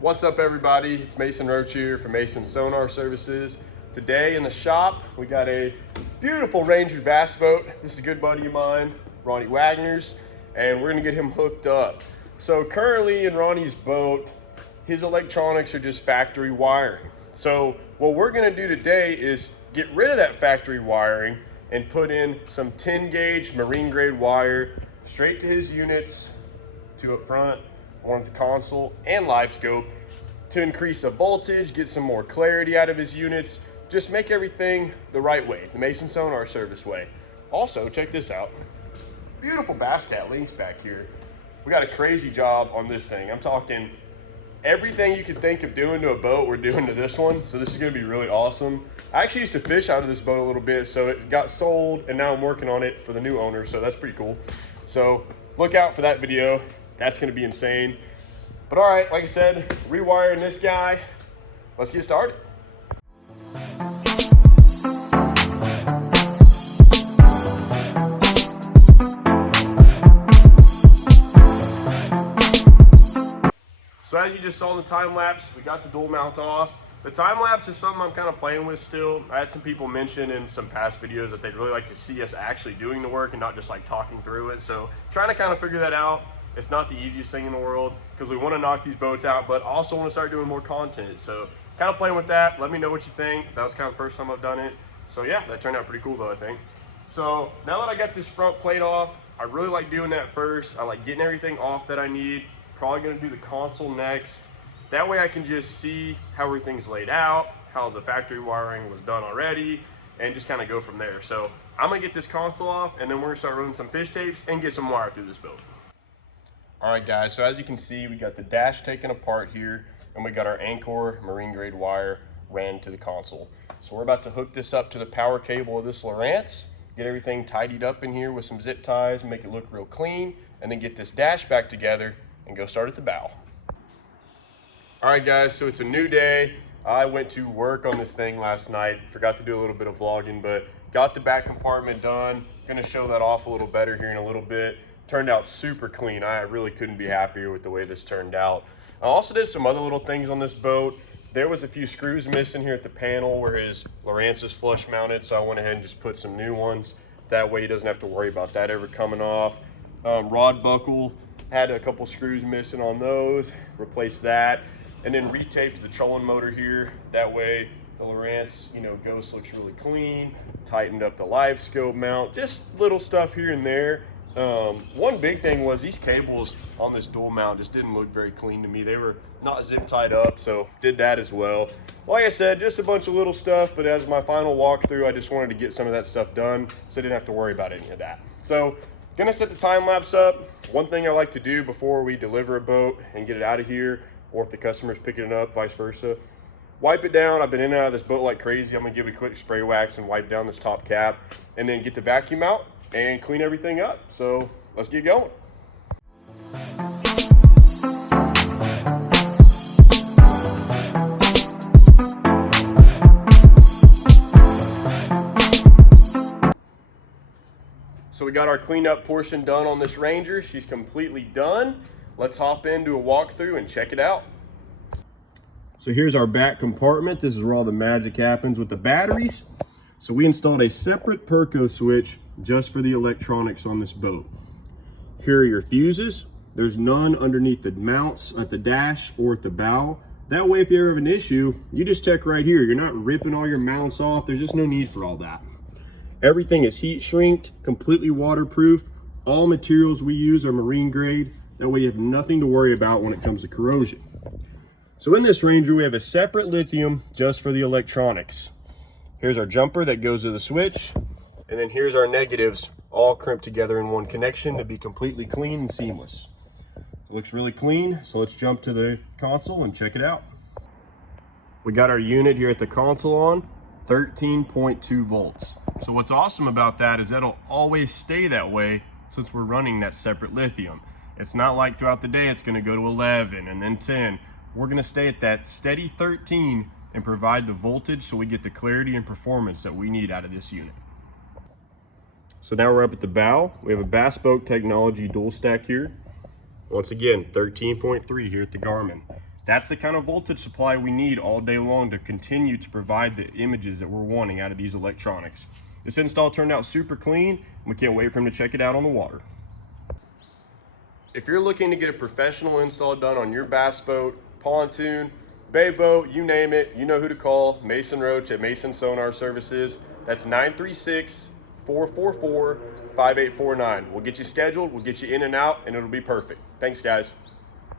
What's up, everybody? It's Mason Roach here from Mason Sonar Services. Today in the shop, we got a beautiful Ranger bass boat. This is a good buddy of mine, Ronnie Wagner's, and we're gonna get him hooked up. So currently in Ronnie's boat, his electronics are just factory wiring. So what we're gonna do today is get rid of that factory wiring and put in some 10 gauge marine grade wire straight to his units, two up front, one at the console and live scope, to increase the voltage, get some more clarity out of his units, just make everything the right way, the Mason Sonar Service way. Also, check this out. Beautiful Bass Cat links back here. We got a crazy job on this thing. I'm talking everything you could think of doing to a boat, we're doing to this one. So this is gonna be really awesome. I actually used to fish out of this boat a little bit, so it got sold and now I'm working on it for the new owner, so that's pretty cool. So look out for that video. That's gonna be insane. But all right, like I said, rewiring this guy. Let's get started. So as you just saw in the time lapse, we got the dual mount off. The time lapse is something I'm kind of playing with still. I had some people mention in some past videos that they'd really like to see us actually doing the work and not just like talking through it. So trying to kind of figure that out. It's not the easiest thing in the world because we want to knock these boats out, but also want to start doing more content. So kind of playing with that. Let me know what you think. That was kind of the first time I've done it. So yeah, that turned out pretty cool though, I think. So now that I got this front plate off, I really like doing that first. I like getting everything off that I need. Probably going to do the console next. That way I can just see how everything's laid out, how the factory wiring was done already, and just kind of go from there. So I'm going to get this console off, and then we're going to start running some fish tapes and get some wire through this boat. All right, guys, so as you can see, we got the dash taken apart here, and we got our Anchor marine grade wire ran to the console. So we're about to hook this up to the power cable of this Lowrance, get everything tidied up in here with some zip ties, make it look real clean, and then get this dash back together and go start at the bow. All right, guys, so it's a new day. I went to work on this thing last night, forgot to do a little bit of vlogging, but got the back compartment done. Gonna show that off a little better here in a little bit. Turned out super clean. I really couldn't be happier with the way this turned out. I also did some other little things on this boat. There was a few screws missing here at the panel where his Lowrance is flush mounted, so I went ahead and just put some new ones. That way he doesn't have to worry about that ever coming off. Rod buckle, had a couple screws missing on those, replaced that, and then retaped the trolling motor here. That way the Lowrance, ghost looks really clean. Tightened up the live scope mount, just little stuff here and there. One big thing was these cables on this dual mount just didn't look very clean to me. They were not zip tied up, so did that as well. Like I said, just a bunch of little stuff, but as my final walkthrough, I just wanted to get some of that stuff done so I didn't have to worry about any of that. So gonna set the time lapse up. One thing I like to do before we deliver a boat and get it out of here, or if the customer's picking it up, vice versa, wipe it down. I've been in and out of this boat like crazy. I'm gonna give it a quick spray wax and wipe down this top cap, and then get the vacuum out and clean everything up. So let's get going. So we got our cleanup portion done on this Ranger. She's completely done. Let's hop into a walkthrough and check it out. So here's our back compartment. This is where all the magic happens with the batteries. So we installed a separate Perco switch just for the electronics on this boat. Here are your fuses. There's none underneath the mounts at the dash or at the bow. That way, if you ever have an issue, you just check right here. You're not ripping all your mounts off. There's just no need for all that. Everything is heat shrinked, completely waterproof. All materials we use are marine grade. That way you have nothing to worry about when it comes to corrosion. So in this Ranger, we have a separate lithium just for the electronics. Here's our jumper that goes to the switch. And then here's our negatives all crimped together in one connection to be completely clean and seamless. It looks really clean, so let's jump to the console and check it out. We got our unit here at the console on, 13.2 volts. So what's awesome about that is that'll always stay that way since we're running that separate lithium. It's not like throughout the day it's gonna go to 11 and then 10. We're gonna stay at that steady 13 and provide the voltage so we get the clarity and performance that we need out of this unit. So now we're up at the bow. We have a Bass Boat Technology dual stack here. Once again, 13.3 here at the Garmin. That's the kind of voltage supply we need all day long to continue to provide the images that we're wanting out of these electronics. This install turned out super clean, and we can't wait for him to check it out on the water. If you're looking to get a professional install done on your bass boat, pontoon, bay boat, you name it, you know who to call. Mason Roach at Mason Sonar Services. That's 936-444-5849. We'll get you scheduled, we'll get you in and out, and it'll be perfect. Thanks, guys.